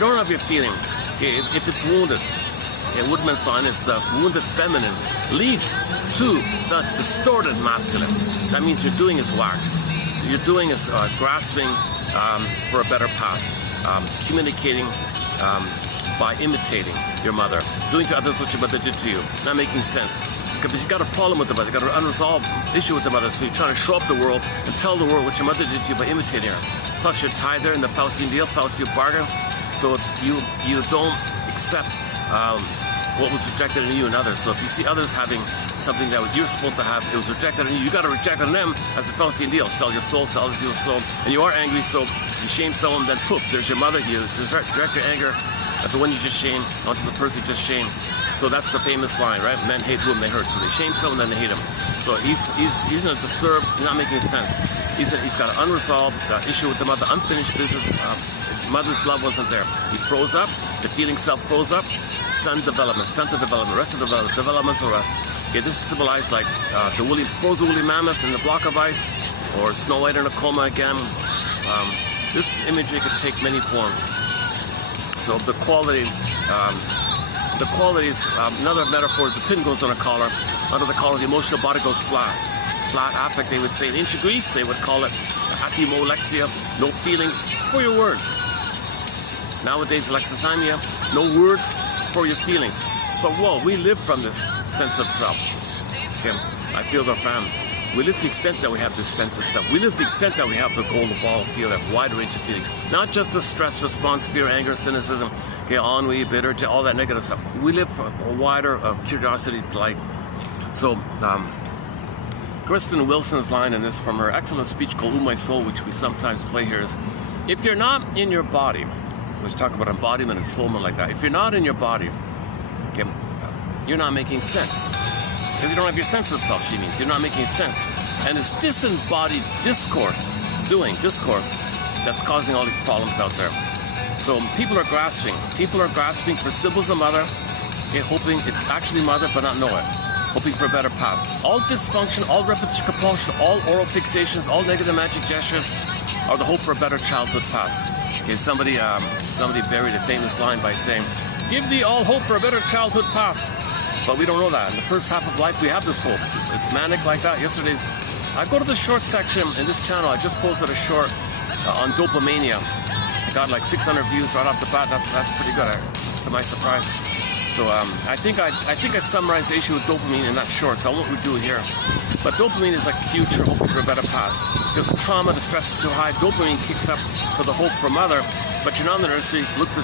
don't know if you're feeling, okay, if it's wounded. Okay, Woodman's line is the wounded feminine leads to the distorted masculine. That means you're doing is whack. You're doing is grasping for a better past, communicating by imitating your mother, doing to others what your mother did to you, not making sense. Because you got a problem with the mother, you got an unresolved issue with the mother, so you're trying to show up the world and tell the world what your mother did to you by imitating her. Plus you're tied there in the Faustian deal, Faustian bargain, so you don't accept what was rejected in you and others. So if you see others having something that you're supposed to have, it was rejected in you, you got to reject it in them as a Faustian deal. Sell your soul, sell other people's soul, and you are angry, so you shame someone, then poof, there's your mother, you direct your anger at the one you just shamed onto the person you just shamed. So that's the famous line, right? Men hate whom they hurt. So they shame someone, then they hate him. So he's in a disturbed, not making sense. He's got an unresolved issue with the mother, unfinished business. Mother's love wasn't there. He froze up. The feeling self froze up. Stunted development, rest of development, developmental rest. Okay, this is symbolized like the frozen woolly mammoth in the block of ice, or Snow White in a coma again. This imagery could take many forms. So the qualities, another metaphor is the pin goes on a collar. Under the collar, the emotional body goes flat. Flat affect, they would say in ancient Greece, they would call it atimolexia, no feelings for your words. Nowadays, alexithymia, no words for your feelings. But whoa, we live from this sense of self. Okay, I feel the fam. We live to the extent that we have this sense of self. We live to the extent that we have the golden ball feel, that wide range of feelings. Not just the stress response, fear, anger, cynicism, okay, ennui, bitter, all that negative stuff. We live for a wider curiosity, delight. So, Kirsten Wilson's line in this from her excellent speech called Ooh My Soul, which we sometimes play here, is, if you're not in your body, so let's talk about embodiment and soulment like that. If you're not in your body, okay, you're not making sense. Because you don't have your sense of self, she means. You're not making sense. And it's disembodied discourse that's causing all these problems out there. So people are grasping. People are grasping for symbols of mother, okay, hoping it's actually mother, but not know it. Hoping for a better past. All dysfunction, all repetition compulsion, all oral fixations, all negative magic gestures are the hope for a better childhood past. Okay, somebody buried a famous line by saying, give thee all hope for a better childhood past. But we don't know that. In the first half of life, we have this hope. It's manic like that. Yesterday, I go to the short section in this channel. I just posted a short on dopamania. I got like 600 views right off the bat. That's pretty good, to my surprise. So I think I summarized the issue with dopamine in that short, so I won't redo it here. But dopamine is like future, hoping for a better past. Because the trauma, the stress is too high, dopamine kicks up for the hope for mother, but you're not in the nursery, look for